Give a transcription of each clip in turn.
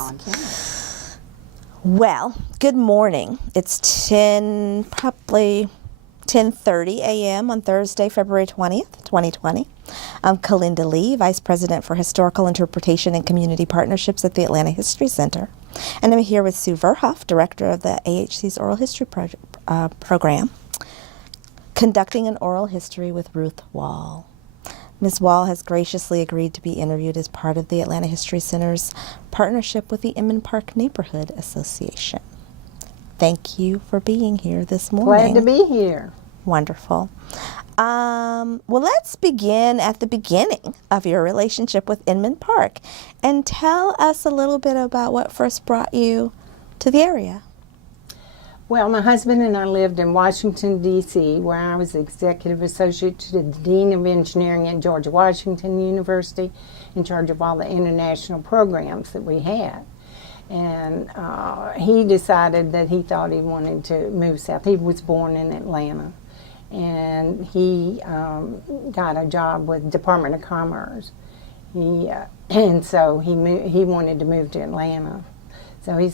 us. Okay. Well, good morning. It's probably 10:30 a.m. on Thursday, February 20th, 2020. I'm Kalinda Lee, Vice President for Historical Interpretation and Community Partnerships at the Atlanta History Center. And I'm here with Sue Verhoff, Director of the AHC's Oral History Program, conducting an oral history with Ruth Wall. Ms. Wall has graciously agreed to be interviewed as part of the Atlanta History Center's partnership with the Inman Park Neighborhood Association. Thank you for being here this morning. Glad to be here. Wonderful. Well, let's begin at the beginning of your relationship with Inman Park and tell us a little bit about what first brought you to the area. Well, my husband and I lived in Washington, D.C., where I was Executive Associate to the Dean of Engineering at George Washington University, in charge of all the international programs that we had. And he decided that he thought he wanted to move south. He was born in Atlanta, and he got a job with Department of Commerce. And so he wanted to move to Atlanta. So he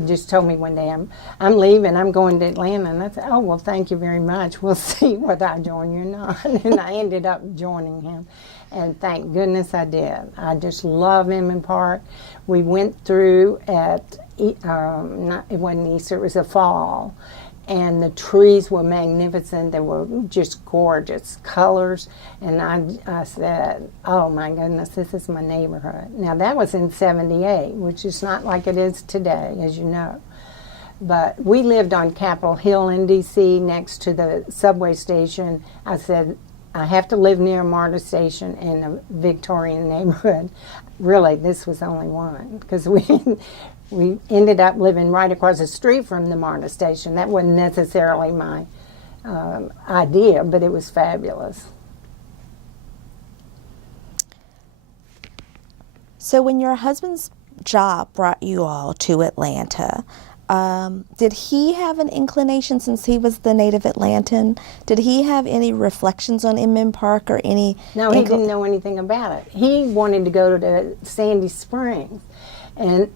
just told me one day, I'm leaving, I'm going to Atlanta. And I said, oh, well, thank you very much. We'll see whether I join you or not. And I ended up joining him. And thank goodness I did. I just love Inman Park. We went through it wasn't Easter, it was the fall. And the trees were magnificent. They were just gorgeous colors. And I said, oh my goodness, this is my neighborhood. Now that was in '78, which is not like it is today, as you know. But we lived on Capitol Hill in D.C. next to the subway station. I said, I have to live near MARTA station in a Victorian neighborhood. Really, this was only one, because we ended up living right across the street from the MARTA station. That wasn't necessarily my idea, but it was fabulous. So when your husband's job brought you all to Atlanta, did he have an inclination, since he was the native Atlantan, did he have any reflections on Inman Park or any... No, he didn't know anything about it. He wanted to go to Sandy Springs. And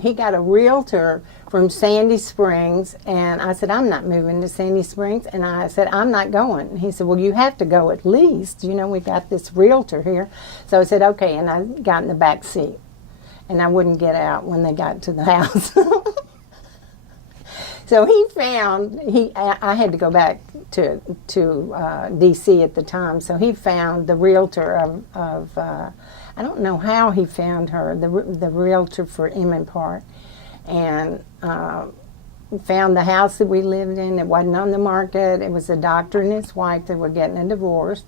he got a realtor from Sandy Springs, and I said, I'm not moving to Sandy Springs. And I said, I'm not going. And he said, well, you have to go at least. You know, we got this realtor here. So I said, okay, and I got in the back seat. And I wouldn't get out when they got to the house. So I had to go back to D.C. at the time, so he found the realtor of I don't know how he found her, the realtor for Inman Park, and found the house that we lived in. It wasn't on the market. It was a doctor and his wife that were getting a divorce,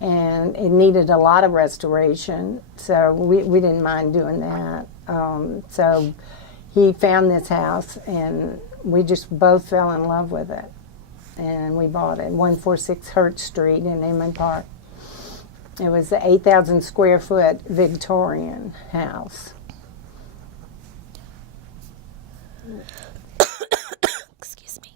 and it needed a lot of restoration, so we didn't mind doing that. So he found this house, and we just both fell in love with it, and we bought it, 146 Hurt Street in Inman Park. It was the 8,000 square foot Victorian house. Excuse me.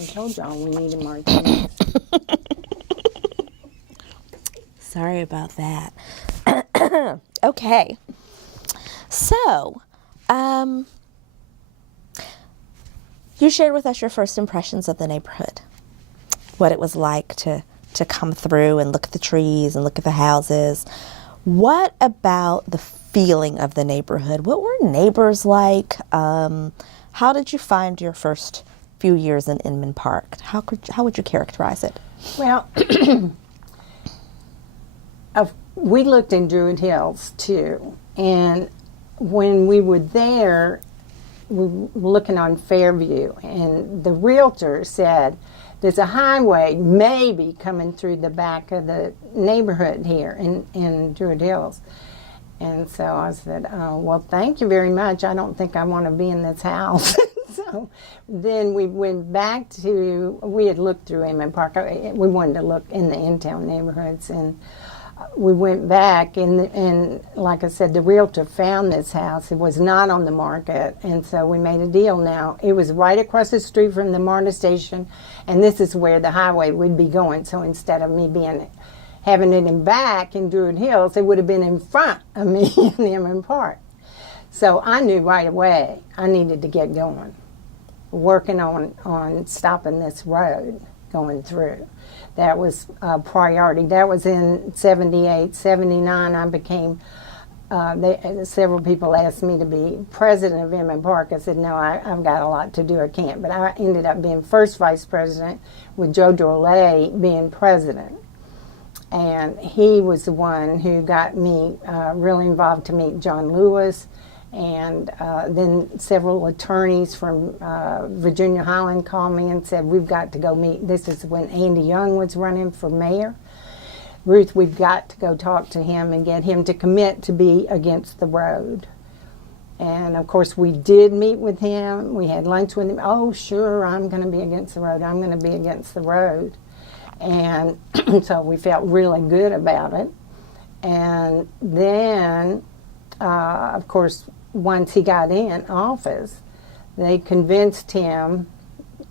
I told y'all we needed martinis. Sorry about that. Okay. So, you shared with us your first impressions of the neighborhood, what it was like to come through and look at the trees and look at the houses. What about the feeling of the neighborhood? What were neighbors like? How did you find your first few years in Inman Park? How would you characterize it? Well, we looked in Druid Hills too, and when we were there, we were looking on Fairview, and the realtor said, there's a highway maybe coming through the back of the neighborhood here in Druid Hills. And so I said, oh, well, thank you very much. I don't think I want to be in this house. So then we went back we had looked through Inman Park. We wanted to look in the in-town neighborhoods, and we went back, and like I said, the realtor found this house. It was not on the market, and so we made a deal. Now, it was right across the street from the MARTA station, and this is where the highway would be going. So instead of me having it in back in Druid Hills, it would have been in front of me in Emmons Park. So I knew right away I needed to get going, working on stopping this road going through. That was a priority. That was in 78, 79. I became, several people asked me to be president of Emmons Park. I said, no, I've got a lot to do. I can't. But I ended up being first vice president with Joe Drolet being president. And he was the one who got me really involved to meet John Lewis. And then several attorneys from Virginia Highland called me and said, we've got to go meet. This is when Andy Young was running for mayor. Ruth, we've got to go talk to him and get him to commit to be against the road. And of course, we did meet with him. We had lunch with him. Oh, sure, I'm going to be against the road. I'm going to be against the road. And so we felt really good about it. And then, of course, once he got in office, they convinced him,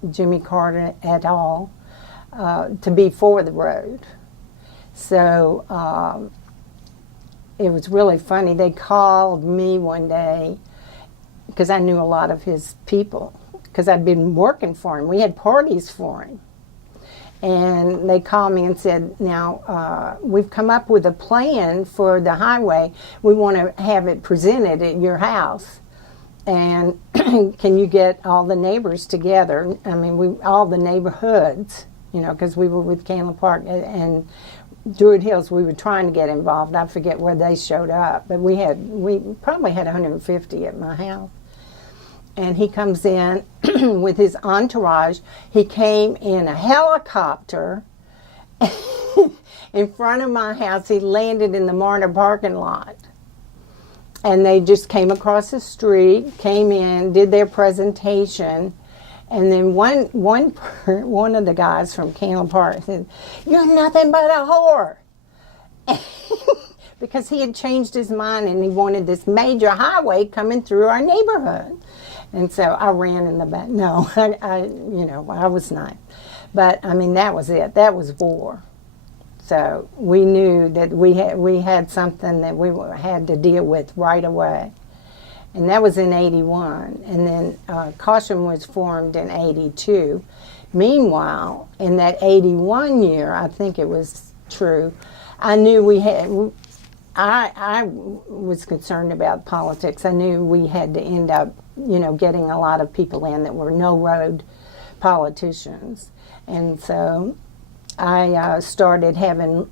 Jimmy Carter et al., to be for the road. So it was really funny. They called me one day because I knew a lot of his people because I'd been working for him. We had parties for him. And they called me and said, now, we've come up with a plan for the highway. We want to have it presented at your house. And can you get all the neighbors together? I mean, all the neighborhoods, because we were with Canla Park and Druid Hills, we were trying to get involved. I forget where they showed up. But we probably had 150 at my house. And he comes in with his entourage. He came in a helicopter in front of my house. He landed in the MARTA parking lot. And they just came across the street, came in, did their presentation. And then one of the guys from Canla Park said, "You're nothing but a whore." Because he had changed his mind and he wanted this major highway coming through our neighborhood. And so I ran in the back. No, I was not. But I mean, that was it. That was war. So we knew that we had something that we had to deal with right away. And that was in 81. And then Caution was formed in 82. Meanwhile, in that 81 year, I think it was true, I knew I was concerned about politics. I knew we had to end up, getting a lot of people in that were no-road politicians. And so I started having,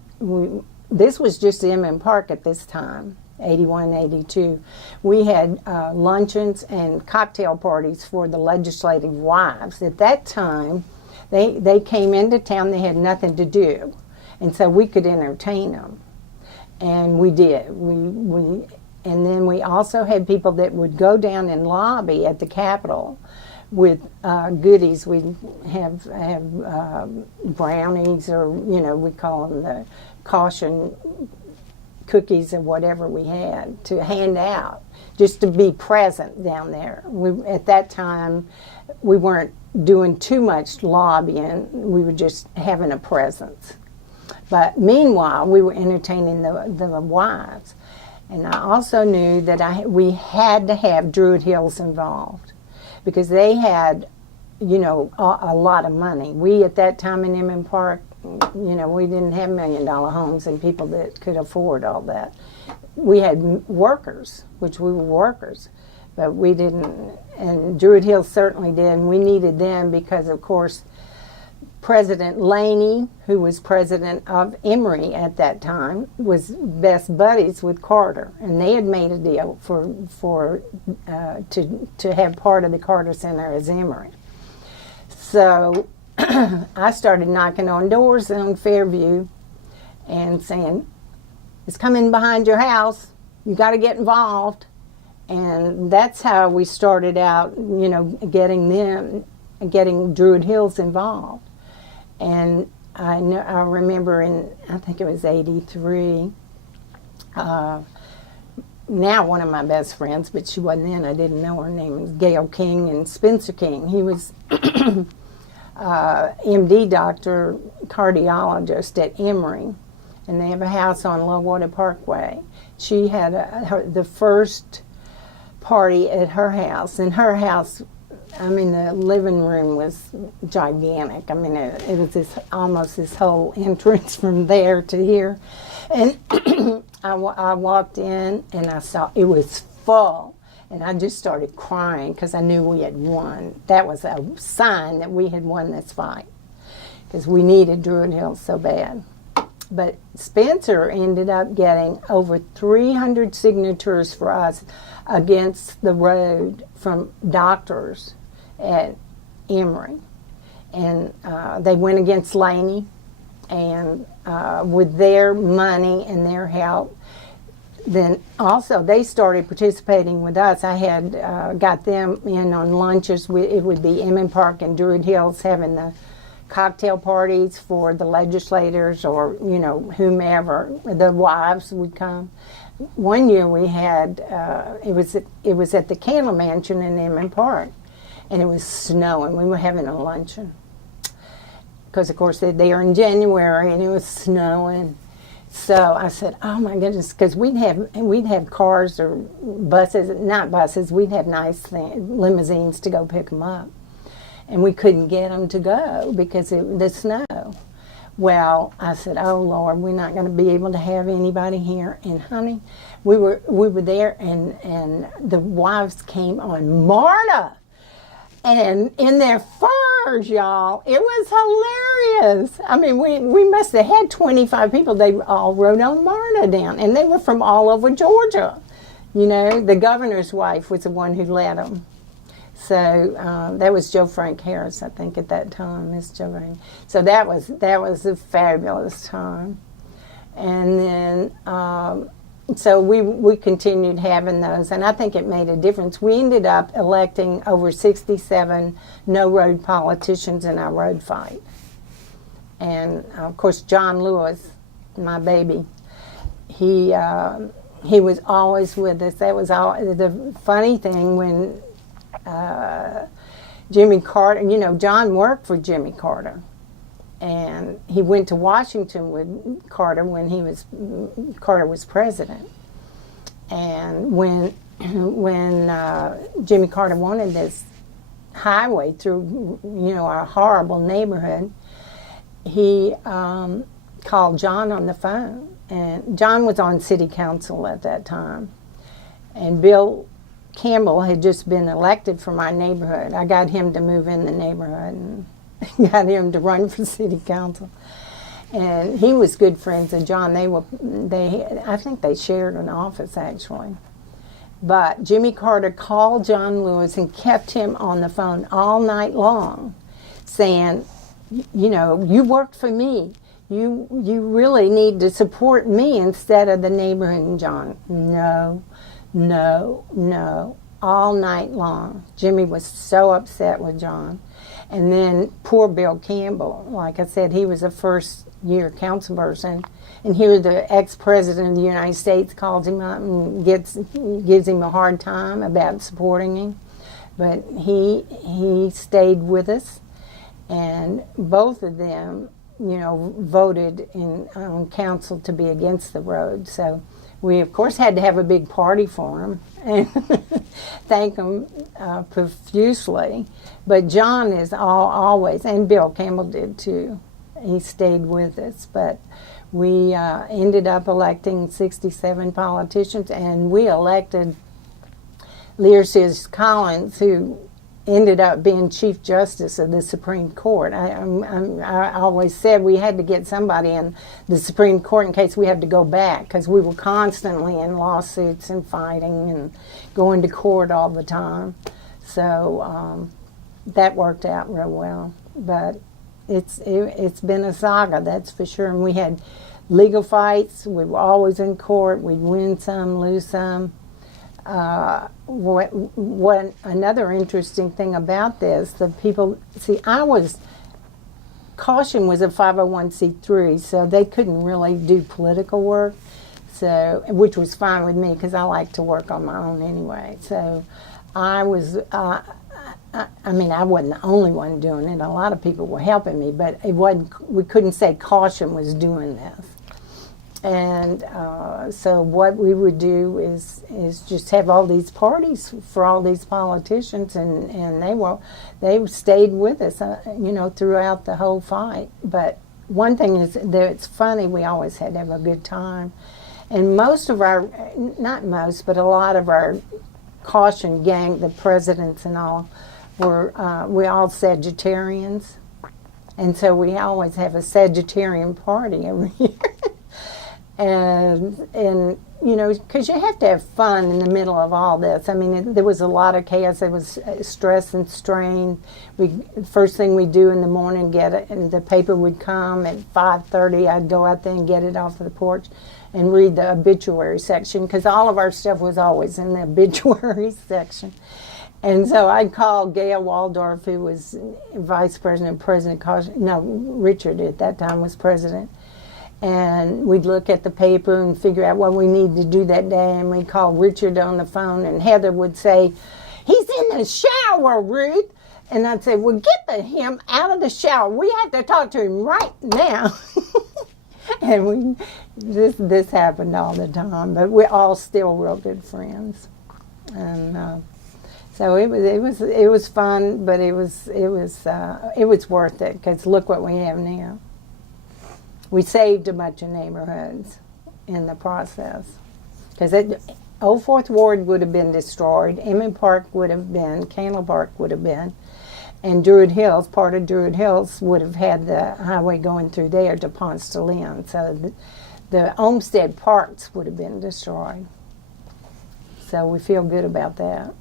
this was just Emmons Park at this time, 81, 82. We had luncheons and cocktail parties for the legislative wives. At that time, they came into town, they had nothing to do. And so we could entertain them. And we did. And then we also had people that would go down and lobby at the Capitol with goodies. We'd have brownies, or we call them the Caution cookies or whatever we had to hand out, just to be present down there. At that time, we weren't doing too much lobbying. We were just having a presence. But meanwhile, we were entertaining the wives. And I also knew that we had to have Druid Hills involved because they had, a lot of money. We, at that time in Emmons Park, we didn't have $1 million homes and people that could afford all that. We had workers, which we were workers, but we didn't, and Druid Hills certainly did, and we needed them because, of course, President Laney, who was president of Emory at that time, was best buddies with Carter, and they had made a deal to have part of the Carter Center as Emory. So I started knocking on doors in Fairview and saying, "It's coming behind your house. You got to get involved." And that's how we started out, getting Druid Hills involved. And I remember I think it was 83, now one of my best friends, but she wasn't then, I didn't know her name, was Gail King and Spencer King. He was MD doctor, cardiologist at Emory, and they have a house on Lowater Parkway. She had the first party at her house, and her house, I mean, the living room was gigantic. I mean, it was almost this whole entrance from there to here. And I walked in, and I saw it was full, and I just started crying because I knew we had won. That was a sign that we had won this fight, because we needed Druid Hills so bad. But Spencer ended up getting over 300 signatures for us against the road from doctors at Emory. And they went against Laney, and with their money and their help, then also they started participating with us. I had got them in on lunches. It would be Emmon Park and Druid Hills having the cocktail parties for the legislators, or whomever. The wives would come. One year we had it was at the Candle Mansion in Emmon Park, and it was snowing. We were having a luncheon because, of course, they're there in January, and it was snowing. So I said, "Oh my goodness," because we'd have cars or buses, not buses. We'd have nice limousines to go pick them up, and we couldn't get them to go because of the snow. Well, I said, "Oh Lord, we're not going to be able to have anybody here." And honey, we were there, and the wives came on Marta, and in their furs, y'all. It was hilarious. I mean, we must have had 25 people. They all rode on Marta down, and they were from all over Georgia. The governor's wife was the one who led them. So that was Joe Frank Harris, I think, at that time, Miss Joe Frank. So that was a fabulous time. And then so we continued having those, and I think it made a difference. We ended up electing over 67 no-road politicians in our road fight. And, of course, John Lewis, my baby, he was always with us. That was the funny thing when Jimmy Carter, John worked for Jimmy Carter. And he went to Washington with Carter when Carter was president. And when Jimmy Carter wanted this highway through, our horrible neighborhood, he called John on the phone. And John was on city council at that time. And Bill Campbell had just been elected from our neighborhood. I got him to move in the neighborhood and got him to run for city council, and he was good friends with John. I think they shared an office actually. But Jimmy Carter called John Lewis and kept him on the phone all night long, saying, you worked for me. You really need to support me instead of the neighborhood. And John, no, all night long. Jimmy was so upset with John. And then poor Bill Campbell, like I said, he was a first-year council person, and here the ex-president of the United States calls him up and gives him a hard time about supporting him. But he stayed with us, and both of them, voted on council to be against the road. So we, of course, had to have a big party for him and thank him profusely. But John is always, and Bill Campbell did too. He stayed with us. But we ended up electing 67 politicians, and we elected Ulysses Collins, who ended up being Chief Justice of the Supreme Court. I always said we had to get somebody in the Supreme Court in case we had to go back, because we were constantly in lawsuits and fighting and going to court all the time. So that worked out real well. But it's been a saga, that's for sure. And we had legal fights. We were always in court. We'd win some, lose some. What another interesting thing about this, the people, see, I was Caution was a 501c3, so they couldn't really do political work. So, which was fine with me because I like to work on my own anyway. So, I was. I mean, I wasn't the only one doing it. A lot of people were helping me, but it wasn't. We couldn't say Caution was doing this. And so what we would do is just have all these parties for all these politicians, and they stayed with us, throughout the whole fight. But one thing is that it's funny, we always had to have a good time. And most of our, not most, but a lot of our Caution gang, the presidents and all, we all Sagittarians. And so we always have a Sagittarian party every year. And because you have to have fun in the middle of all this. I mean, there was a lot of chaos. There was stress and strain. First thing we do in the morning, get it, and the paper would come at 5:30. I'd go out there and get it off of the porch and read the obituary section, because all of our stuff was always in the obituary section. And so I'd call Gail Waldorf, who was vice president, Richard at that time was president. And we'd look at the paper and figure out what we need to do that day, and we'd call Richard on the phone, and Heather would say, "He's in the shower, Ruth." And I'd say, "Well, get him out of the shower. We have to talk to him right now." And this happened all the time, but we're all still real good friends. And so it was fun, but it was worth it, because look what we have now. We saved a bunch of neighborhoods in the process, because Old Fourth Ward would have been destroyed, Emmett Park would have been, Candle Park would have been, and Druid Hills, part of Druid Hills would have had the highway going through there to Ponce de Leon. So the Olmsted Parks would have been destroyed. So we feel good about that.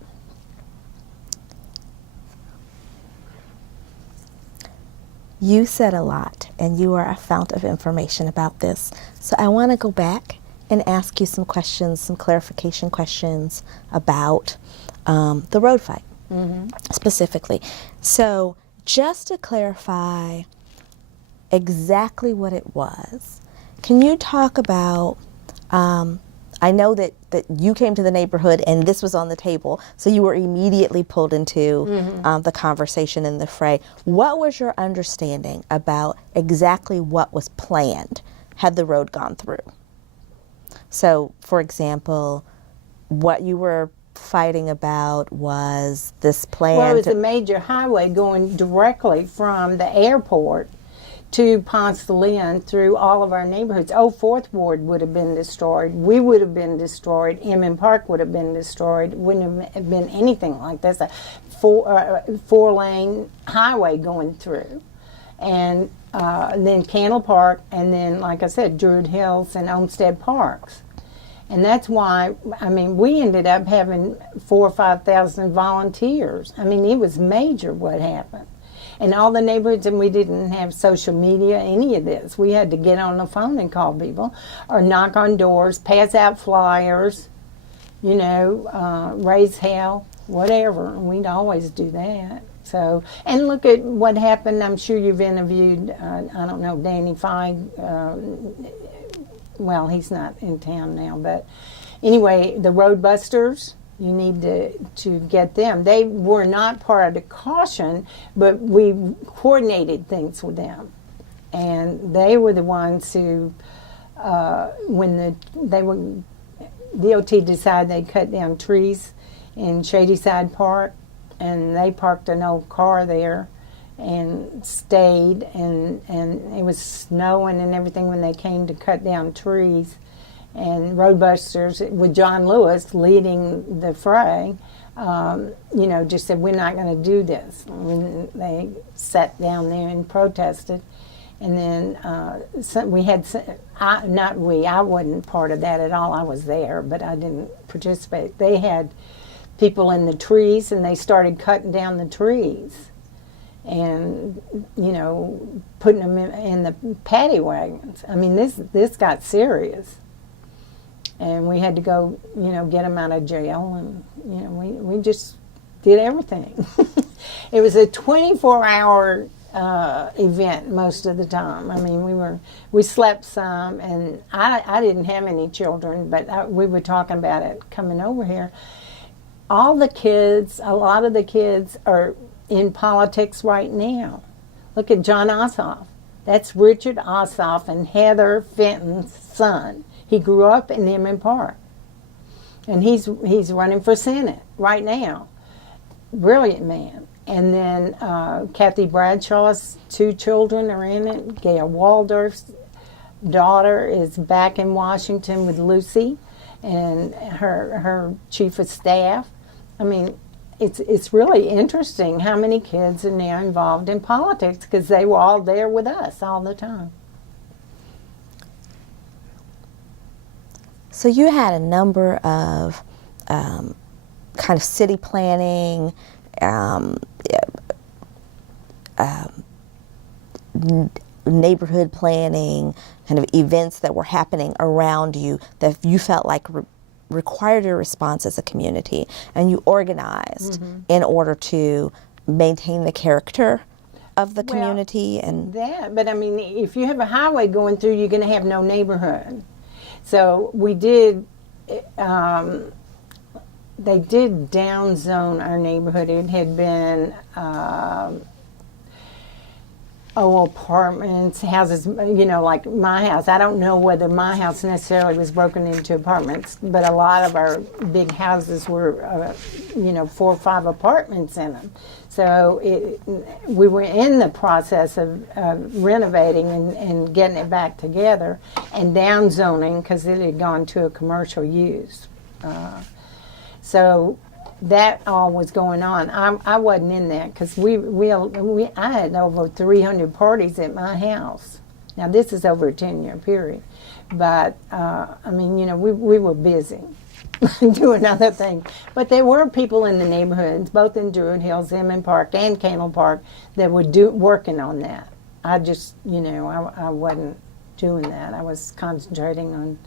You said a lot, and you are a fount of information about this. So I want to go back and ask you some questions, some clarification questions about the road fight, specifically. So just to clarify exactly what it was, can you talk about, I know that you came to the neighborhood and this was on the table, so you were immediately pulled into the conversation in the fray. What was your understanding about exactly what was planned had the road gone through? So, for example, what you were fighting about was this plan. Well, it was a major highway going directly from the airport to Ponce de Leon through all of our neighborhoods. Old Fourth Ward would have been destroyed. We would have been destroyed. Emmett Park would have been destroyed. Wouldn't have been anything like this. A four-lane highway going through. And then Candle Park, and then, like I said, Druid Hills and Olmsted Parks. And that's why, I mean, we ended up having 4,000 or 5,000 volunteers. I mean, it was major what happened. And all the neighborhoods, and we didn't have social media, any of this. We had to get on the phone and call people, or knock on doors, pass out flyers, raise hell, whatever. And we'd always do that. So, and look at what happened. I'm sure you've interviewed, I don't know, Danny Feig. Well, he's not in town now, but anyway, the Road Busters. You need to get them. They were not part of the Caution, but we coordinated things with them. And they were the ones who, when DOT decided they cut down trees in Shadyside Park, and they parked an old car there and stayed, and it was snowing and everything when they came to cut down trees. And Roadbusters, with John Lewis leading the fray, just said, we're not going to do this. And they sat down there and protested. And then I wasn't part of that at all. I was there, but I didn't participate. They had people in the trees, and they started cutting down the trees and, putting them in the paddy wagons. I mean, this got serious. And we had to go, get them out of jail, and we just did everything. It was a 24-hour event most of the time. I mean, we slept some, and I didn't have any children, but we were talking about it coming over here. All the kids, a lot of the kids are in politics right now. Look at John Ossoff. That's Richard Ossoff and Heather Fenton's son. He grew up in Emmett Park, and he's running for Senate right now. Brilliant man. And then Kathy Bradshaw's 2 children are in it. Gail Waldorf's daughter is back in Washington with Lucy, and her chief of staff. I mean, it's really interesting how many kids are now involved in politics because they were all there with us all the time. So you had a number of kind of city planning, neighborhood planning, kind of events that were happening around you that you felt like required your response as a community, and you organized in order to maintain the character of the community. And that, but I mean, if you have a highway going through, you're going to have no neighborhood. So we did. They did downzone our neighborhood. It had been apartments, houses, like my house. I don't know whether my house necessarily was broken into apartments, but a lot of our big houses were, 4 or 5 apartments in them. So we were in the process of renovating and getting it back together and downzoning because it had gone to a commercial use. So that all was going on. I wasn't in that because I had over 300 parties at my house. Now this is over a 10-year period, but we were busy doing other things. But there were people in the neighborhoods, both in Druid Hills, Emmett Park, and Candle Park, that were working on that. I just, I wasn't doing that. I was concentrating on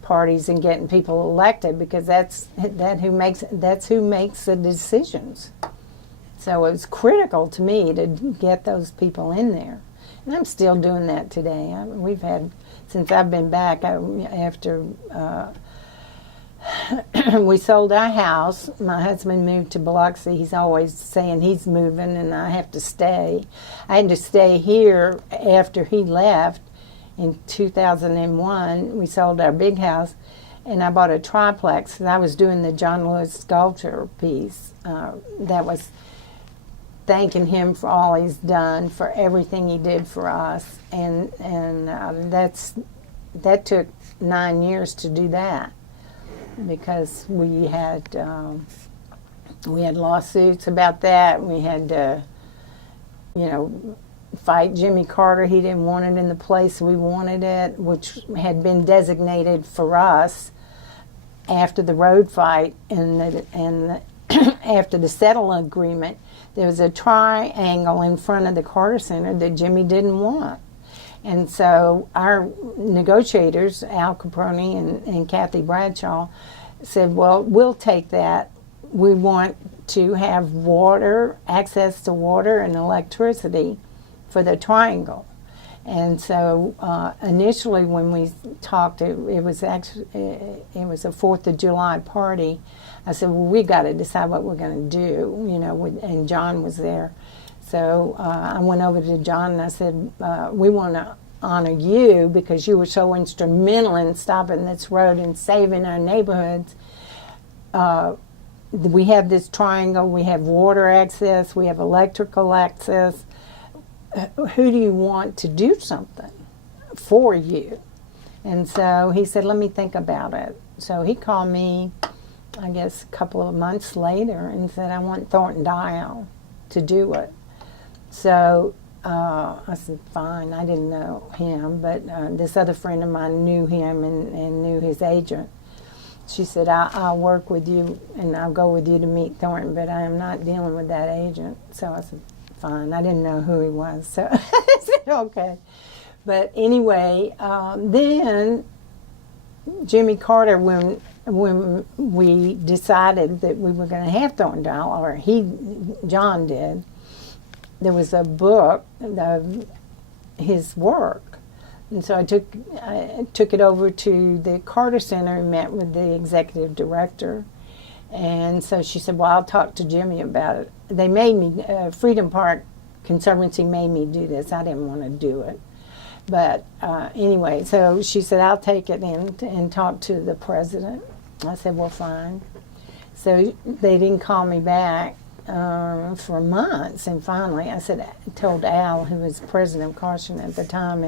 parties and getting people elected because that's who makes the decisions. So it was critical to me to get those people in there, and I'm still doing that today. We've had, since I've been back after we sold our house. My husband moved to Biloxi. He's always saying he's moving, and I have to stay. I had to stay here after he left. In 2001, we sold our big house, and I bought a triplex. And I was doing the John Lewis sculpture piece. That was thanking him for all he's done, for everything he did for us, and that took 9 years to do that because we had lawsuits about that. We had to, fight Jimmy Carter. He didn't want it in the place we wanted it, which had been designated for us after the road fight and after the settlement agreement. There was a triangle in front of the Carter Center that Jimmy didn't want. And so our negotiators, Al Caproni and Kathy Bradshaw, said, well, we'll take that. We want to have water, access to water and electricity for the triangle. And so initially when we talked, it was a 4th of July party. I said, well, we got to decide what we're going to do, and John was there. So I went over to John and I said, we want to honor you because you were so instrumental in stopping this road and saving our neighborhoods. We have this triangle, we have water access, we have electrical access. Who do you want to do something for you? And so he said, let me think about it. So he called me, I guess, a couple of months later and said, I want Thornton Dial to do it. So I said, fine. I didn't know him, but this other friend of mine knew him and knew his agent. She said, I'll work with you and I'll go with you to meet Thornton, but I am not dealing with that agent. So I said, fine. I didn't know who he was, so I said, okay. But anyway, then Jimmy Carter, when we decided that we were going to have Thornton Dial, or John did, there was a book of his work. And so I took it over to the Carter Center and met with the executive director. And so she said, well, I'll talk to Jimmy about it. They made me, Freedom Park Conservancy made me do this. I didn't want to do it. But anyway, so she said, I'll take it in and talk to the president. I said, well, fine. So they didn't call me back for months. And finally, I told Al, who was president of Caution at the time,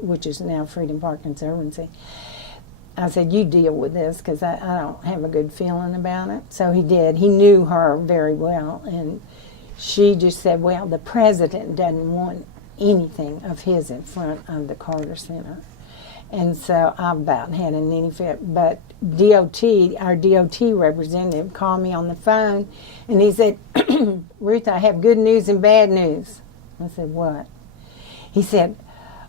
which is now Freedom Park Conservancy, I said, you deal with this because I don't have a good feeling about it. So he did. He knew her very well. And she just said, well, the president doesn't want anything of his in front of the Carter Center. And so I about had a nitty fit. But our DOT representative called me on the phone, and he said, Ruth, I have good news and bad news. I said, what? He said,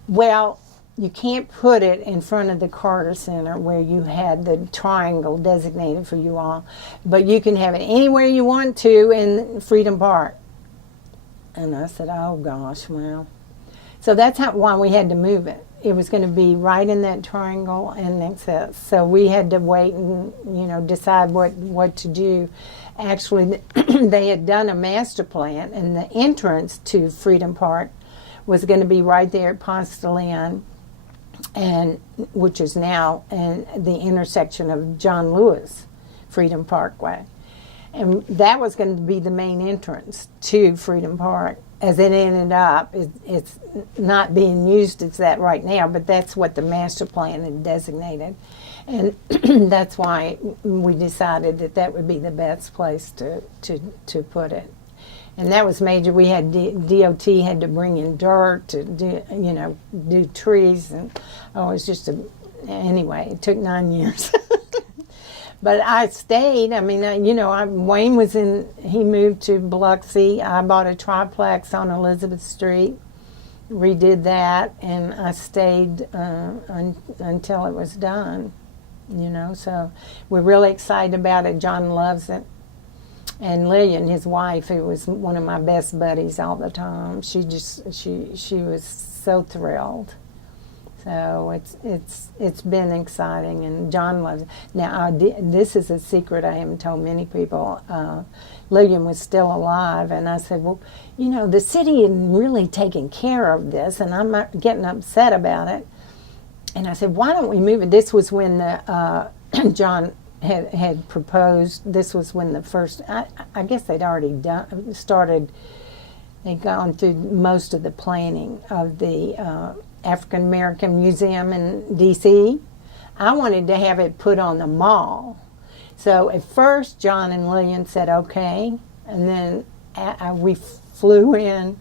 well, you can't put it in front of the Carter Center where you had the triangle designated for you all, but you can have it anywhere you want to in Freedom Park. And I said, oh gosh, well. So that's why we had to move it. It was going to be right in that triangle and access. So we had to wait and, decide what to do. Actually, they had done a master plan, and the entrance to Freedom Park was going to be right there at Ponce de Leon, and which is now the intersection of John Lewis Freedom Parkway. And that was going to be the main entrance to Freedom Park. As it ended up, it's not being used as that right now, but that's what the master plan had designated. And that's why we decided that would be the best place to put it. And that was major. We had DOT had to bring in dirt to do trees, and it was just anyway, it took 9 years. But I stayed. I mean, Wayne he moved to Biloxi. I bought a triplex on Elizabeth Street, redid that, and I stayed until it was done, So we're really excited about it. John loves it. And Lillian, his wife, who was one of my best buddies all the time, she was so thrilled. So it's been exciting, and John loves it. Now, this is a secret I haven't told many people. Lillian was still alive, and I said, well, the city isn't really taking care of this, and I'm getting upset about it. And I said, why don't we move it? This was when John had proposed. This was when the first, I guess they'd already started, they'd gone through most of the planning of the African American Museum in D.C. I wanted to have it put on the mall. So at first, John and Lillian said okay, and then we flew in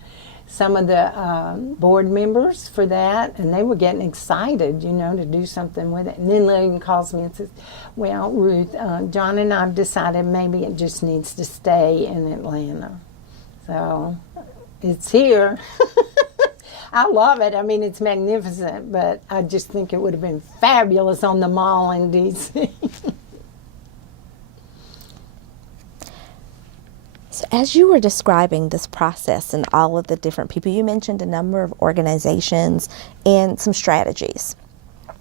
some of the board members for that, and they were getting excited, to do something with it. And then Lillian calls me and says, well, Ruth, John and I have decided maybe it just needs to stay in Atlanta. So it's here. I love it. I mean, it's magnificent, but I just think it would have been fabulous on the mall in D.C. So as you were describing this process and all of the different people, you mentioned a number of organizations and some strategies.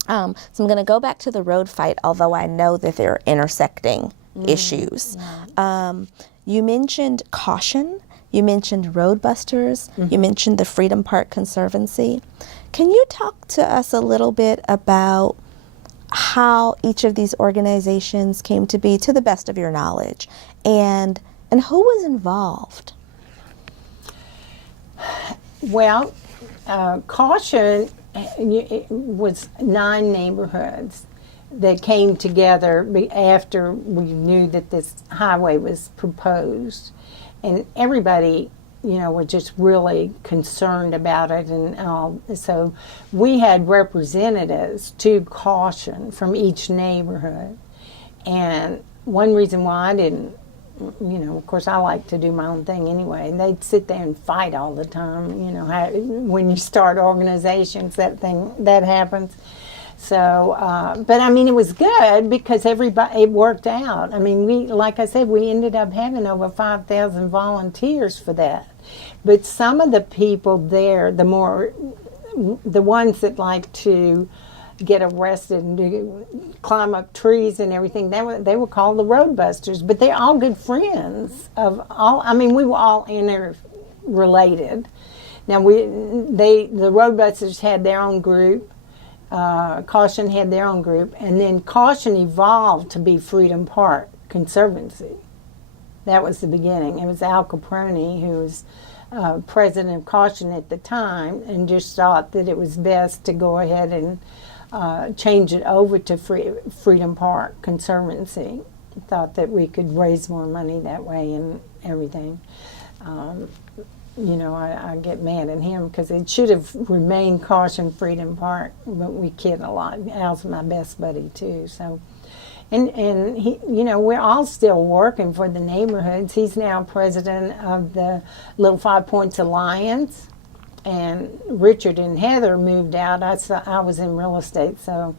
So I'm going to go back to the road fight, although I know that there are intersecting issues. You mentioned Caution. You mentioned Roadbusters. You mentioned the Freedom Park Conservancy. Can you talk to us a little bit about how each of these organizations came to be, to the best of your knowledge, and who was involved? Well, Caution was 9 neighborhoods that came together after we knew that this highway was proposed. And everybody, were just really concerned about it. And so we had representatives to Caution from each neighborhood. And one reason why I didn't, of course I like to do my own thing anyway. And they'd sit there and fight all the time. When you start organizations, that happens. So, but I mean, it was good because everybody, it worked out. I mean, like I said, we ended up having over 5,000 volunteers for that. But some of the people there, the ones that like to get arrested and climb up trees and everything, they were called the road busters. But they're all good friends of all. I mean, we were all interrelated. Now the road busters had their own group. Caution had their own group, and then Caution evolved to be Freedom Park Conservancy. That was the beginning. It was Al Caproni, who was president of Caution at the time, and just thought that it was best to go ahead and change it over to Freedom Park Conservancy. Thought that we could raise more money that way and everything. I get mad at him because it should have remained Caution Freedom Park, but we kid a lot. Al's my best buddy too, so. And he, we're all still working for the neighborhoods. He's now president of the Little 5 Points Alliance, and Richard and Heather moved out. I was in real estate, so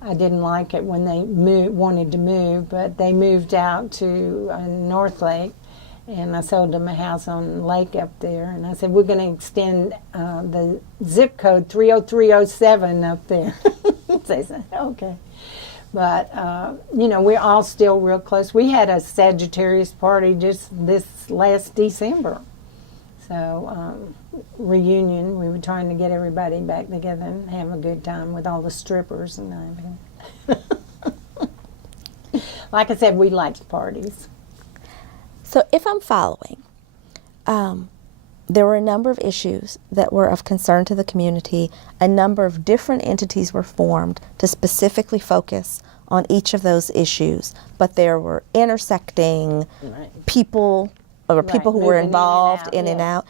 I didn't like it when they wanted to move, but they moved out to North Lake. And I sold them a house on Lake up there. And I said, we're going to extend the zip code 30307 up there. They said, okay. But, we're all still real close. We had a Sagittarius party just this last December. So, reunion. We were trying to get everybody back together and have a good time with all the strippers and everything. Like I said, we liked parties. So if I'm following, there were a number of issues that were of concern to the community. A number of different entities were formed to specifically focus on each of those issues, but there were intersecting people, or people who were involved in and out.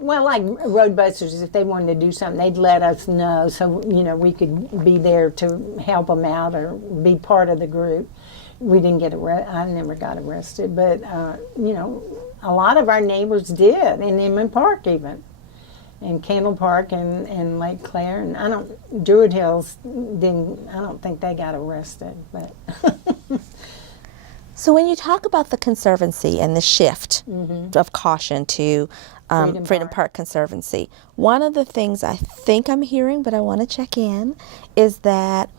Well, like road busters, if they wanted to do something, they'd let us know so, we could be there to help them out or be part of the group. We didn't get arrested. I never got arrested, but a lot of our neighbors did, in Inman Park even, and Candle Park and Lake Claire, and Druid Hills didn't. I don't think they got arrested, but. So when you talk about the Conservancy and the shift of Caution to Freedom Park Conservancy, one of the things I think I'm hearing, but I want to check in, is that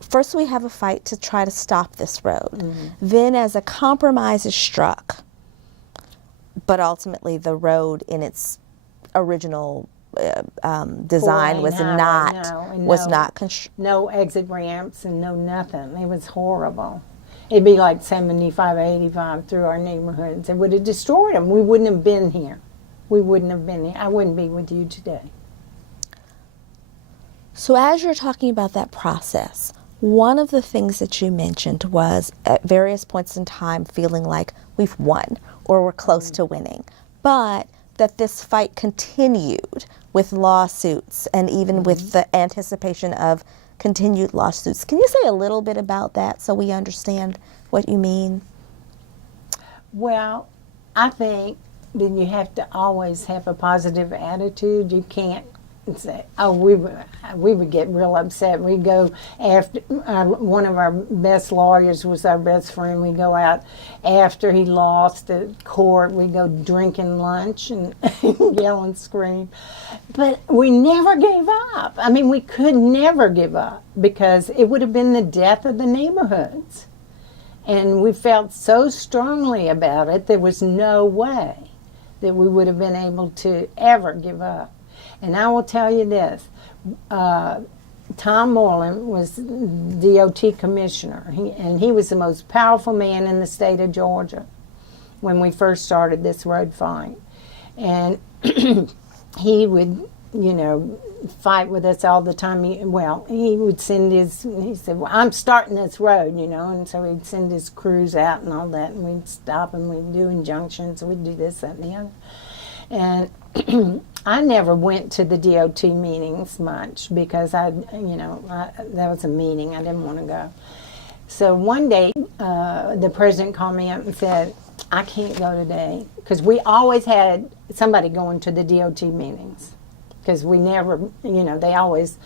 first we have a fight to try to stop this road. Then as a compromise is struck, but ultimately the road in its original design was not no exit ramps and no nothing. It was horrible. It'd be like 75, 85 through our neighborhoods. It would have destroyed them. We wouldn't have been here. We wouldn't have been here. I wouldn't be with you today. So as you're talking about that process, one of the things that you mentioned was at various points in time feeling like we've won or we're close to winning, but that this fight continued with lawsuits and even with the anticipation of continued lawsuits. Can you say a little bit about that so we understand what you mean? Well, I think that you have to always have a positive attitude. You can't say, oh, we would get real upset. We'd go after, one of our best lawyers was our best friend. We'd go out after he lost the court. We'd go drinking lunch and yell and scream. But we never gave up. I mean, we could never give up because it would have been the death of the neighborhoods. And we felt so strongly about it, there was no way that we would have been able to ever give up. And I will tell you this, Tom Moreland was DOT commissioner, and he was the most powerful man in the state of Georgia when we first started this road fight. And he would, fight with us all the time. He would send he said, well, I'm starting this road, and so he'd send his crews out and all that, and we'd stop and we'd do injunctions, we'd do this, that, and the other. And I never went to the DOT meetings much because that was a meeting. I didn't want to go. So one day, the president called me up and said, I can't go today because we always had somebody going to the DOT meetings because we never, they always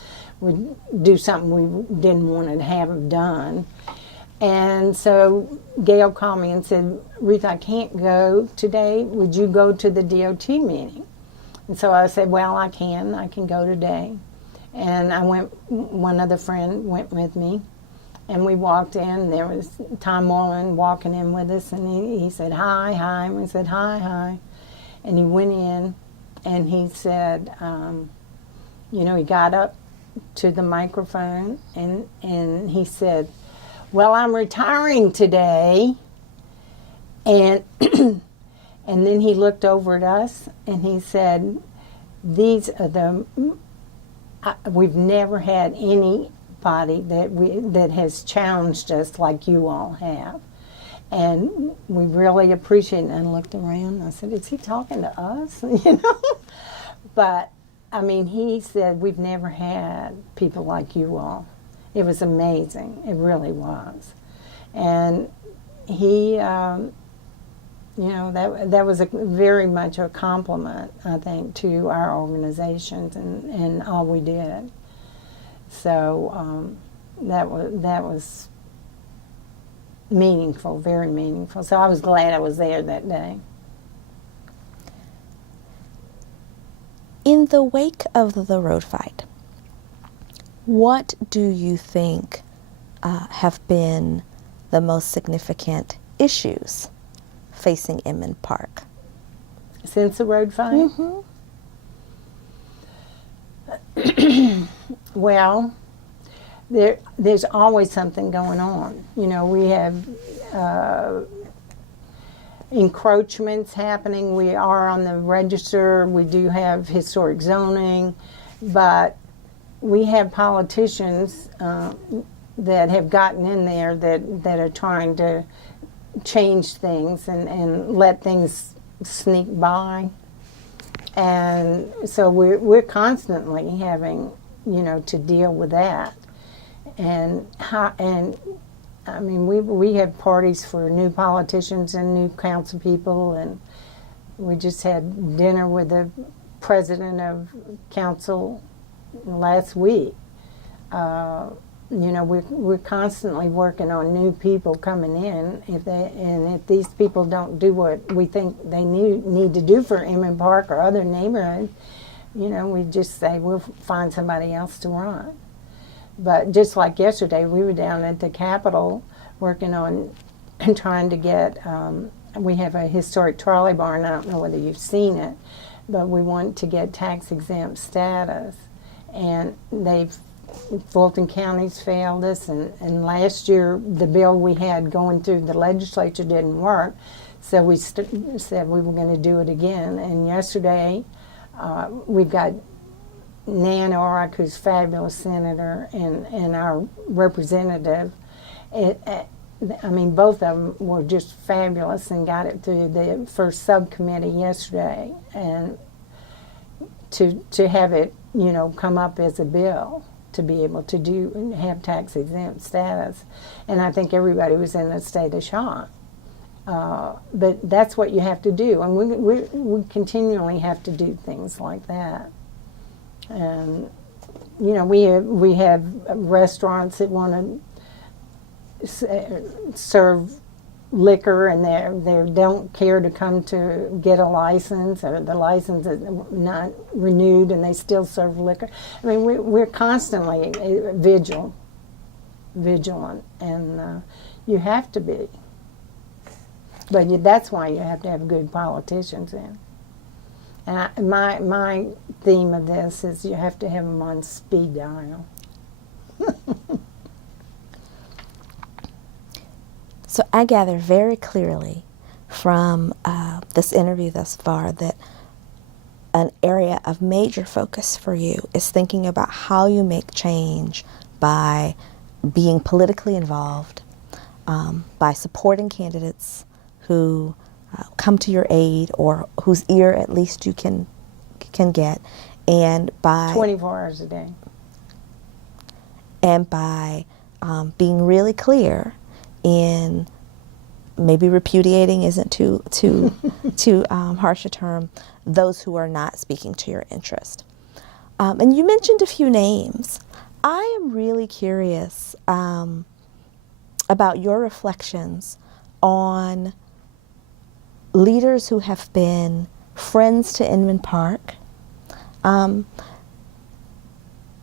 would do something we didn't want to have them done. And so Gail called me and said, Ruth, I can't go today. Would you go to the DOT meeting? And so I said, well, I can go today. And I went, one other friend went with me, and we walked in. There was Tom Moreland walking in with us, and he said, hi, and we said, hi. And he went in, and he said, he got up to the microphone, and he said, well, I'm retiring today. And and then he looked over at us and he said, these are we've never had anybody that has challenged us like you all have. And we really appreciate it. And I looked around and I said, is he talking to us? But, he said, we've never had people like you all. It was amazing. It really was. And he, that was very much a compliment, I think, to our organizations and all we did. So that was meaningful, very meaningful. So I was glad I was there that day. In the wake of the road fight, what do you think have been the most significant issues facing Inman Park? Since the road fight? Mm-hmm. Well, there's always something going on. We have encroachments happening. We are on the register. We do have historic zoning, but we have politicians that have gotten in there that are trying to change things and let things sneak by. And so we're constantly having, to deal with that. And we have parties for new politicians and new council people, and we just had dinner with the president of council last week. We're constantly working on new people coming in. If these people don't do what we think they need to do for Inman Park or other neighborhoods, we just say we'll find somebody else to run. But just like yesterday, we were down at the Capitol working on and trying to get. We have a historic trolley barn. I don't know whether you've seen it, but we want to get tax exempt status, and Fulton County's failed us, and last year the bill we had going through the legislature didn't work, so we said we were going to do it again. And yesterday we've got Nan Orrick, who's a fabulous senator, and our representative. Both of them were just fabulous and got it through the first subcommittee yesterday, and to have it come up as a bill to be able to do and have tax exempt status. And I think everybody was in a state of shock. But that's what you have to do, and we continually have to do things like that. And we have restaurants that want to serve liquor, and they don't care to come to get a license, or the license is not renewed, and they still serve liquor. We're constantly vigilant, and you have to be. But that's why you have to have good politicians in. And my theme of this is you have to have them on speed dial. So I gather very clearly from this interview thus far that an area of major focus for you is thinking about how you make change by being politically involved, by supporting candidates who come to your aid or whose ear at least you can get, and by 24 hours a day, and by being really clear in maybe repudiating isn't too harsh a term, those who are not speaking to your interest. And you mentioned a few names. I am really curious about your reflections on leaders who have been friends to Inman Park,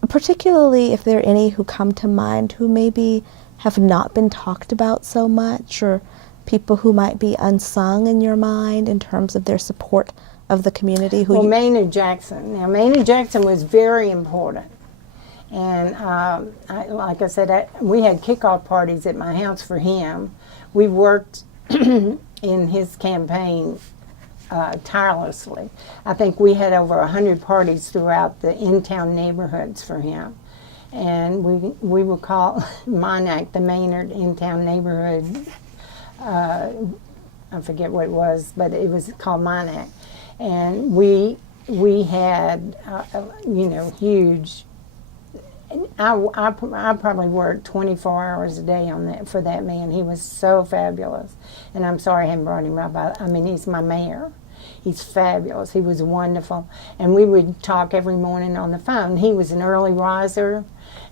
particularly if there are any who come to mind who maybe have not been talked about so much, or people who might be unsung in your mind in terms of their support of the community. Well, Maynard Jackson. Now, Maynard Jackson was very important. And like I said, we had kickoff parties at my house for him. We worked in his campaign tirelessly. I think we had over 100 parties throughout the in-town neighborhoods for him. And we would call Monac the Maynard in-town neighborhood. I forget what it was, but it was called Monac. And we had, huge. I probably worked 24 hours a day on that for that man. He was so fabulous, and I'm sorry I haven't brought him up. I mean, he's my mayor. He's fabulous. He was wonderful, and we would talk every morning on the phone. He was an early riser,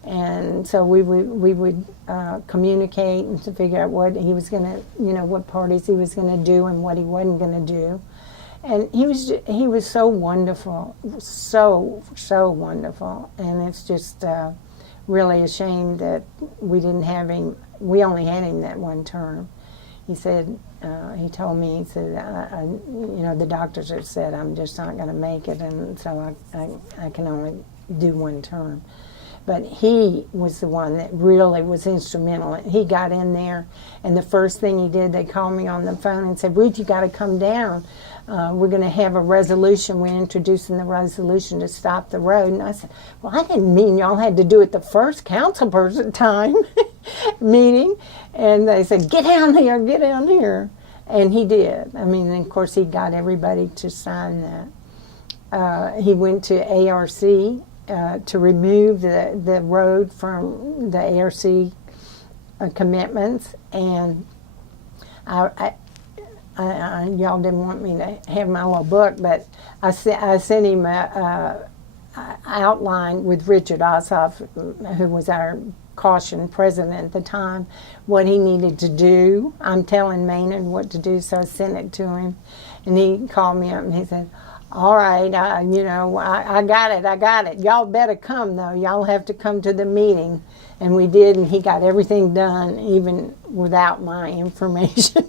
and so we would communicate and to figure out what he was going to, what parties he was going to do and what he wasn't going to do. And he was so wonderful, so wonderful, and it's just really a shame that we didn't have him. We only had him that one term. He said, he told me, he said, the doctors have said I'm just not going to make it, and so I can only do one term. But he was the one that really was instrumental. He got in there, and the first thing he did, they called me on the phone and said, Ruth, you got to come down. We're going to have a resolution. We're introducing the resolution to stop the road. And I said, well, I didn't mean y'all had to do it the first council person time meeting. And they said, get down here, get down here. And he did. I mean, and of course, he got everybody to sign that. He went to ARC to remove the road from the ARC commitments. And y'all didn't want me to have my little book, but I sent him a outline with Richard Ossoff, who was our caution president at the time, what he needed to do. I'm telling Maynard what to do, so I sent it to him, and he called me up and he said, all right, I got it. Y'all better come, though. Y'all have to come to the meeting. And we did, and he got everything done, even without my information.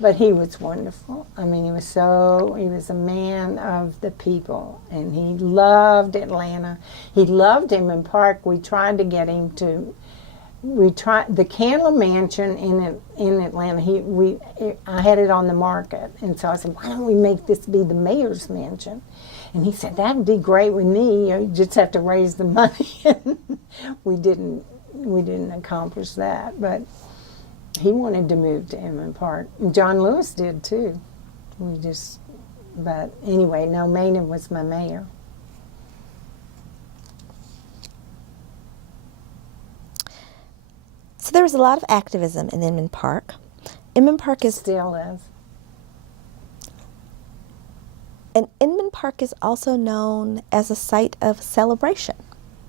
But he was wonderful. I mean, he was a man of the people, and he loved Atlanta. He loved Inman Park. We tried to get him to, the Candler Mansion in Atlanta, I had it on the market, and so I said, why don't we make this be the mayor's mansion? And he said, that'd be great with me. You just have to raise the money. we didn't accomplish that, but he wanted to move to Inman Park. John Lewis did too. But anyway, no, Maynard was my mayor. So there was a lot of activism in Inman Park. Inman Park still is. And Inman Park is also known as a site of celebration.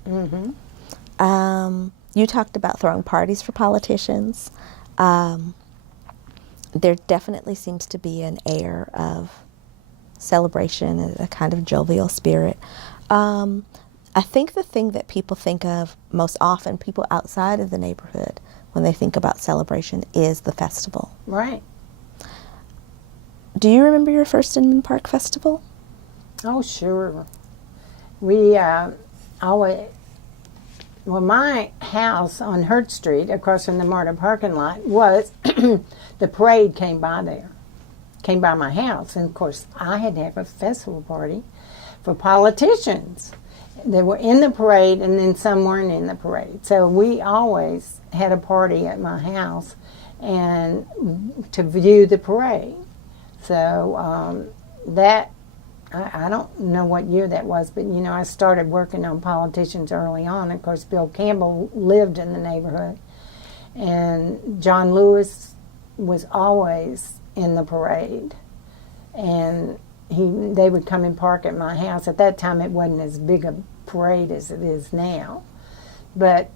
Mm-hmm. You talked about throwing parties for politicians. There definitely seems to be an air of celebration, a kind of jovial spirit. I think the thing that people think of most often, people outside of the neighborhood, when they think about celebration, is the festival. Right. Do you remember your first Inman Park festival? Oh, sure. We always... Well, my house on Hurt Street, across from the MARTA parking lot, was the parade came by my house. And, of course, I had to have a festival party for politicians. They were in the parade, and then some weren't in the parade. So we always had a party at my house and to view the parade. So I don't know what year that was, but, I started working on politicians early on. Of course, Bill Campbell lived in the neighborhood. And John Lewis was always in the parade. And they would come and park at my house. At that time, it wasn't as big a parade as it is now. But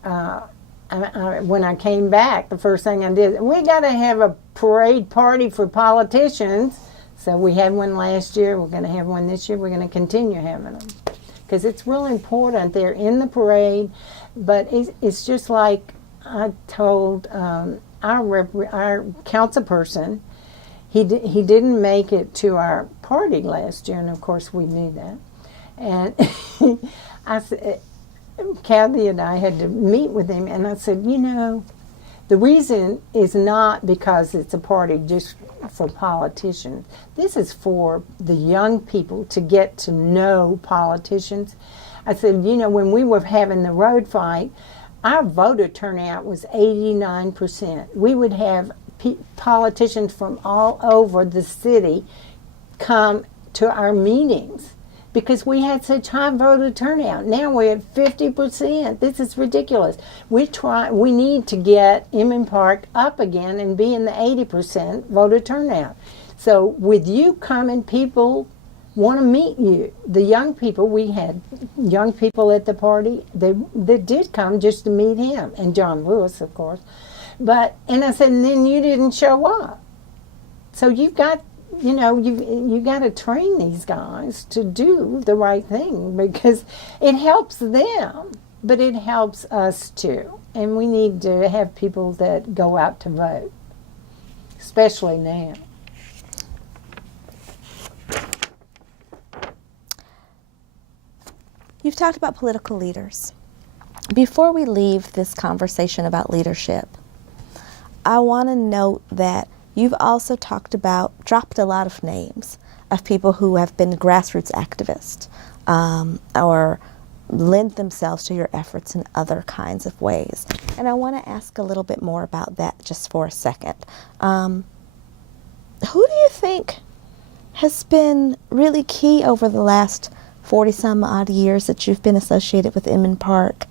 when I came back, the first thing I did, we got to have a parade party for politicians. So we had one last year. We're going to have one this year. We're going to continue having them because it's really important. They're in the parade, but it's just like I told our council person. He didn't make it to our party last year, and of course we knew that. And I said, Kathy and I had to meet with him, and I said, the reason is not because it's a party just for politicians. This is for the young people to get to know politicians. I said, when we were having the road fight, our voter turnout was 89%. We would have politicians from all over the city come to our meetings because we had such high voter turnout. Now we're at 50%. This is ridiculous. We need to get Emmons Park up again and be in the 80% voter turnout. So with you coming, people want to meet you. The young people, we had young people at the party that did come just to meet him, and John Lewis, of course. And I said, and then you didn't show up. So you've got, you got to train these guys to do the right thing because it helps them, but it helps us too. And we need to have people that go out to vote, especially now. You've talked about political leaders. Before we leave this conversation about leadership, I want to note that you've also dropped a lot of names of people who have been grassroots activists or lend themselves to your efforts in other kinds of ways. And I want to ask a little bit more about that just for a second. Who do you think has been really key over the last 40-some odd years that you've been associated with Emmons Park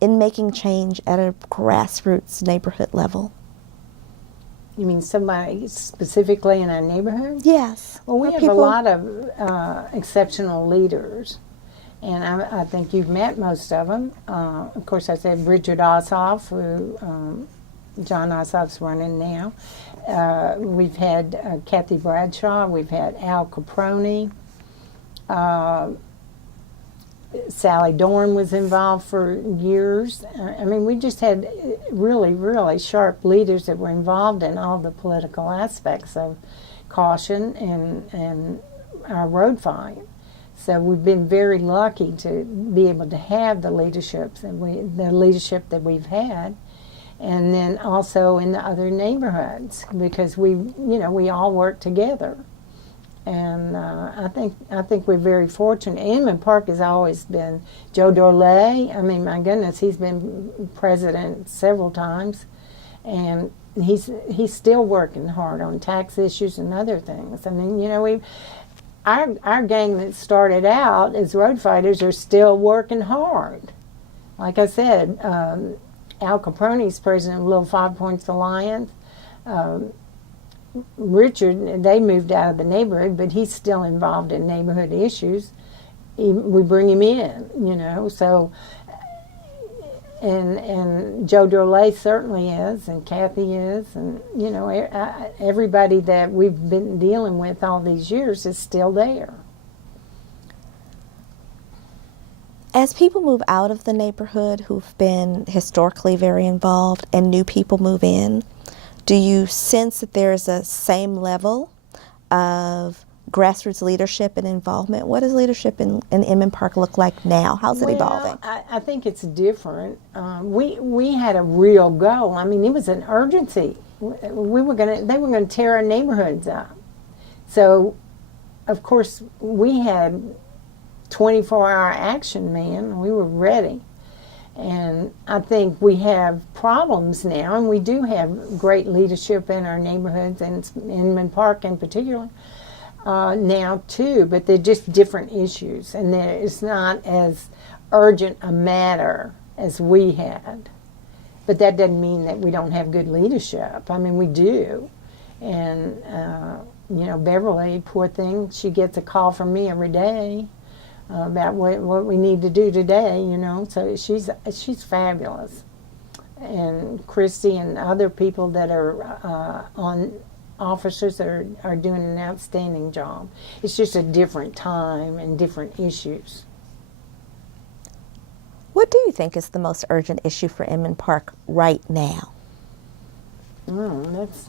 in making change at a grassroots neighborhood level? You mean somebody specifically in our neighborhood? Yes. Well, we have a lot of exceptional leaders, and I think you've met most of them. Of course, I said Richard Ossoff, who John Ossoff's running now. We've had Kathy Bradshaw. We've had Al Caproni. Sally Dorn was involved for years. I mean, we just had really, really sharp leaders that were involved in all the political aspects of caution and our road fight. So we've been very lucky to be able to have the leadership that we've had, and then also in the other neighborhoods because we all work together. And I think we're very fortunate. Emmons Park has always been Joe Dorley. I mean, my goodness, he's been president several times, and he's still working hard on tax issues and other things. I mean, our gang that started out as road fighters are still working hard. Like I said, Al Caproni's president of Little Five Points Alliance. Richard, they moved out of the neighborhood, but he's still involved in neighborhood issues. We bring him in, so, and Joe Dorley certainly is, and Kathy is, and, everybody that we've been dealing with all these years is still there. As people move out of the neighborhood who've been historically very involved and new people move in, do you sense that there's a same level of grassroots leadership and involvement? What does leadership in Emmons Park look like now? How's it evolving? I think it's different. We had a real goal. I mean, it was an urgency. They were gonna tear our neighborhoods up. So, of course, we had 24-hour action, man. We were ready. And I think we have problems now, and we do have great leadership in our neighborhoods, and in Emmons Park in particular, now too, but they're just different issues, and it's not as urgent a matter as we had. But that doesn't mean that we don't have good leadership. I mean, we do. And Beverly, poor thing, she gets a call from me every day about what we need to do today, So she's fabulous. And Christy and other people that are on officers are doing an outstanding job. It's just a different time and different issues. What do you think is the most urgent issue for Emmons Park right now? That's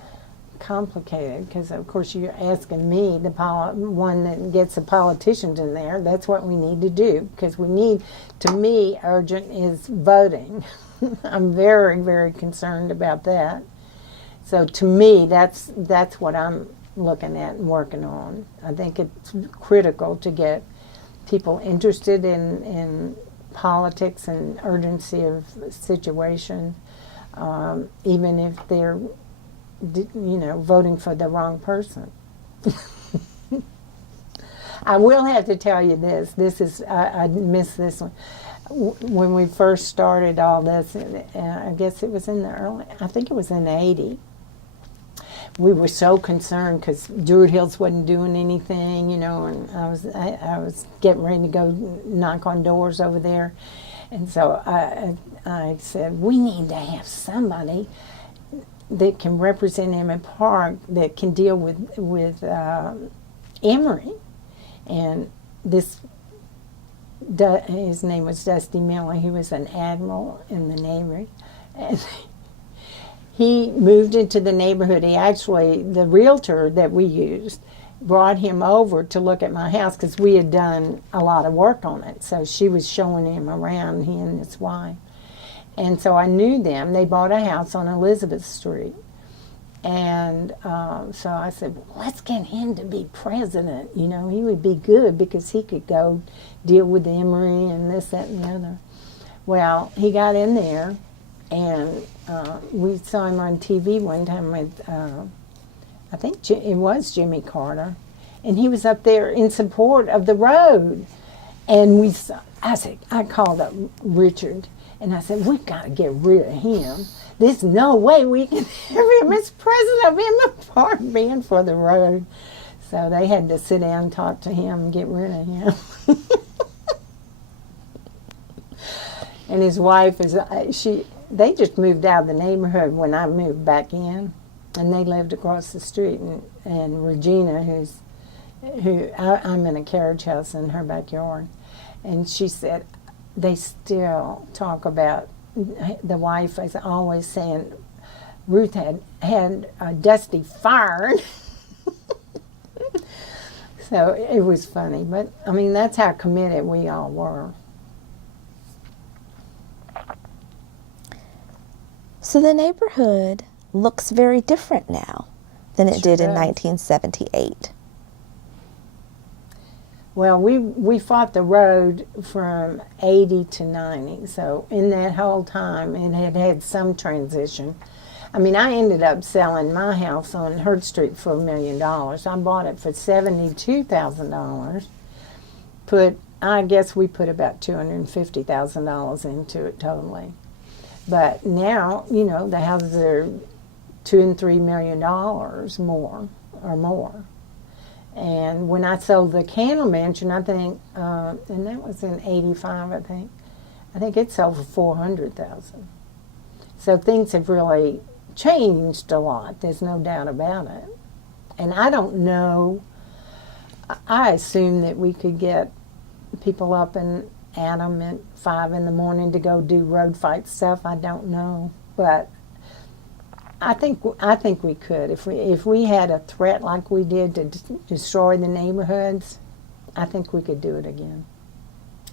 complicated because, of course, you're asking me, the one that gets the politicians in there. That's what we need to do because to me, urgent is voting. I'm very, very concerned about that. So to me, that's what I'm looking at and working on. I think it's critical to get people interested in politics and urgency of situation, even if they're, voting for the wrong person. I will have to tell you this. I missed this one. When we first started all this, I guess it was I think it was in 80. We were so concerned because Druid Hills wasn't doing anything, and I was getting ready to go knock on doors over there. And so I said, we need to have somebody that can represent Emmons Park that can deal with Emory. And his name was Dusty Miller. He was an admiral in the Navy. And he moved into the neighborhood. The realtor that we used brought him over to look at my house because we had done a lot of work on it. So she was showing him around, he and his wife. And so I knew them. They bought a house on Elizabeth Street. And so I said, well, let's get him to be president. He would be good because he could go deal with Emory and this, that, and the other. Well, he got in there, and we saw him on TV one time with, I think it was Jimmy Carter, and he was up there in support of the road. And I called up Richard, and I said, we've got to get rid of him. There's no way we can have him as president of Emmons Park being for the road. So they had to sit down and talk to him and get rid of him. And his wife they just moved out of the neighborhood when I moved back in, and they lived across the street. And Regina, I'm in a carriage house in her backyard, and she said they still talk about. The wife is always saying Ruth had Dusty fired. So it was funny, but that's how committed we all were. So the neighborhood looks very different now than it did in 1978. Well, we fought the road from 80 to 90, so in that whole time it had some transition. I ended up selling my house on Hurd Street for $1 million. I bought it for $72,000. I guess we put about $250,000 into it totally. But now, the houses are $2 and $3 million more. And when I sold the Candle Mansion, I think, and that was in 85, I think it sold for $400,000. So things have really changed a lot. There's no doubt about it. And I don't know. I assume that we could get people up and at them at 5 in the morning to go do road fight stuff. I don't know, but I think we could if we had a threat like we did to destroy the neighborhoods. I think we could do it again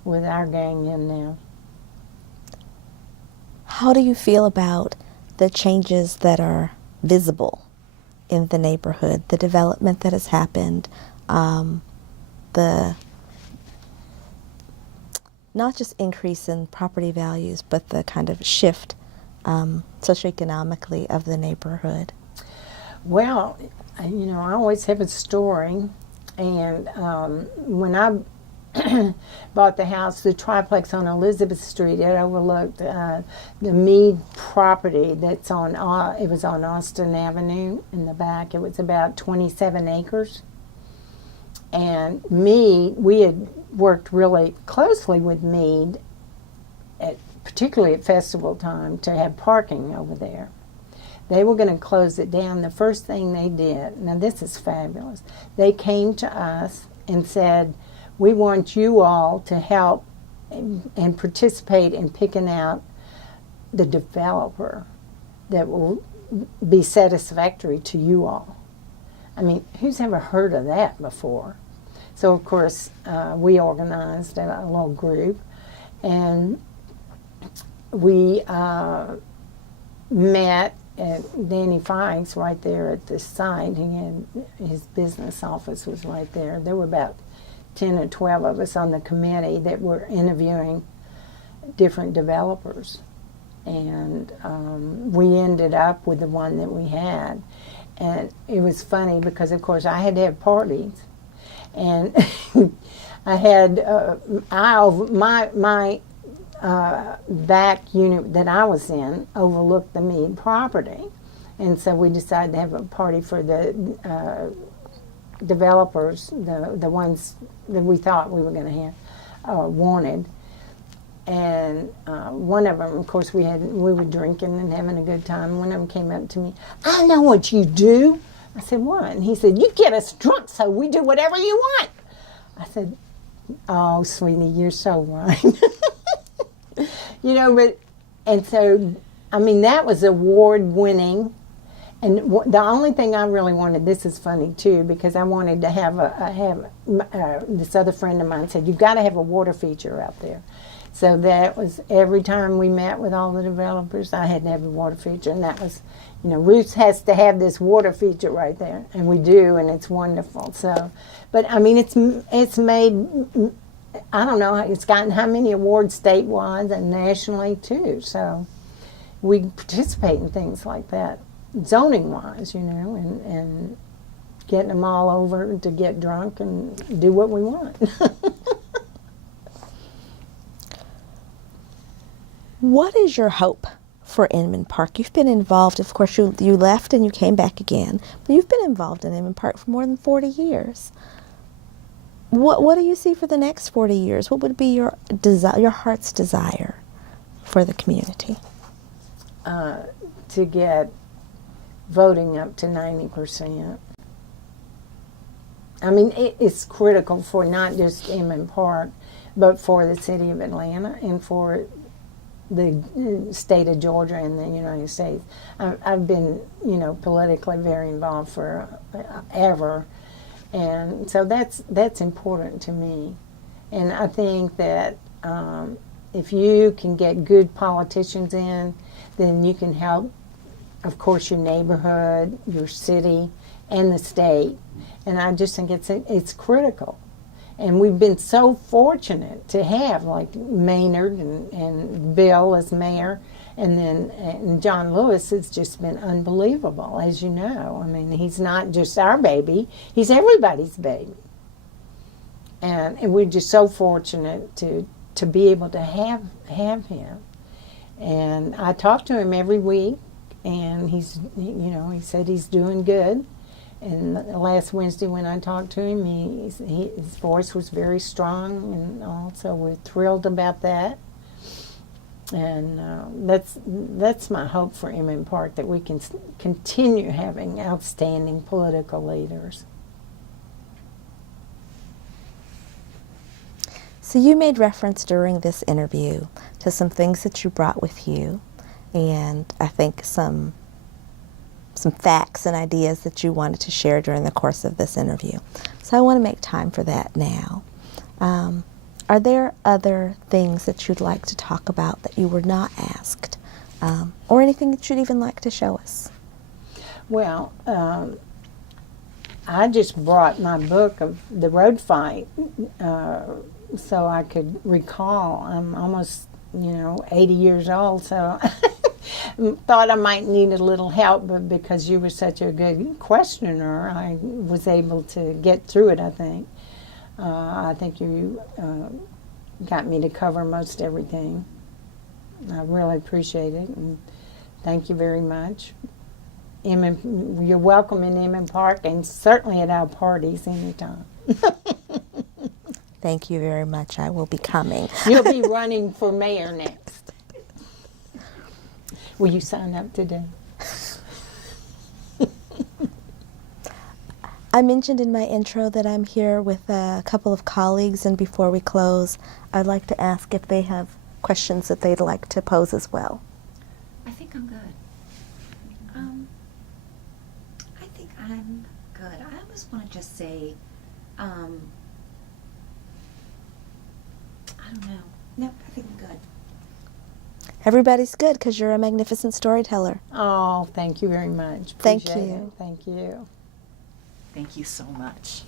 with our gang in now. How do you feel about the changes that are visible in the neighborhood, the development that has happened, the not just increase in property values, but the kind of shift socioeconomically of the neighborhood? Well, I always have a story, and when I bought the house, the triplex on Elizabeth Street. It overlooked the Meade property that's on, it was on Austin Avenue in the back. It was about 27 acres. And Meade, we had worked really closely with Meade, particularly at festival time, to have parking over there. They were going to close it down. The first thing they did, now this is fabulous, they came to us and said, we want you all to help and participate in picking out the developer that will be satisfactory to you all. I mean, who's ever heard of that before? So, of course, we organized a little group, and we met at Danny Fikes right there at the site. He had, his business office was right there. There were about 10 or 12 of us on the committee that were interviewing different developers. And we ended up with the one that we had. And it was funny because, of course, I had to have parties. And I had, my back unit that I was in overlooked the Meade property. And so we decided to have a party for the developers, the ones that we thought we were going to have, wanted. And one of them, of course, we were drinking and having a good time. One of them came up to me, I know what you do. I said, what? And he said, you get us drunk so we do whatever you want. I said, oh, sweetie, you're so right. You know, and so, I mean, that was award-winning. And the only thing I really wanted, this is funny too, because I wanted to have this other friend of mine said, you've got to have a water feature out there. So that was every time we met with all the developers, I had to have a water feature. And that was, you know, Ruth has to have this water feature right there. And we do, and it's wonderful. So, but I mean, it's made, I don't know, it's gotten how many awards statewide and nationally too. So we participate in things like that, zoning wise, you know, and getting them all over to get drunk and do what we want. What is your hope for Inman Park? You've been involved, of course, you left and you came back again, but you've been involved in Inman Park for more than 40 years. What do you see for the next 40 years? What would be your heart's desire for the community? To get voting up to 90%. I mean, it's critical for not just Inman Park, but for the city of Atlanta and for the state of Georgia and the United States. I've been, you know, politically very involved forever, and so that's important to me. And I think that if you can get good politicians in, then you can help, of course, your neighborhood, your city, and the state. And I just think it's critical. And we've been so fortunate to have like Maynard and Bill as mayor, and John Lewis has just been unbelievable, as you know. I mean, he's not just our baby, he's everybody's baby. And we're just so fortunate to be able to have him. And I talk to him every week, and he said he's doing good. And last Wednesday when I talked to him, his voice was very strong, and also we're thrilled about that. And that's my hope for Inman Park, that we can continue having outstanding political leaders. So you made reference during this interview to some things that you brought with you, and I think some facts and ideas that you wanted to share during the course of this interview. So I want to make time for that now. Are there other things that you'd like to talk about that you were not asked, or anything that you'd even like to show us? Well, I just brought my book of the road fight so I could recall. I'm almost, 80 years old, so thought I might need a little help, but because you were such a good questioner, I was able to get through it, I think. I think you got me to cover most everything. I really appreciate it, and thank you very much. You're welcome in Emmett Park, and certainly at our parties anytime. Thank you very much. I will be coming. You'll be running for mayor next. Will you sign up today? I mentioned in my intro that I'm here with a couple of colleagues, and before we close, I'd like to ask if they have questions that they'd like to pose as well. I think I'm good. I think I'm good. I almost want to just say, I don't know. No, I think I'm good. Everybody's good because you're a magnificent storyteller. Oh, thank you very much. Thank Appreciate you. it. Thank you. Thank you so much.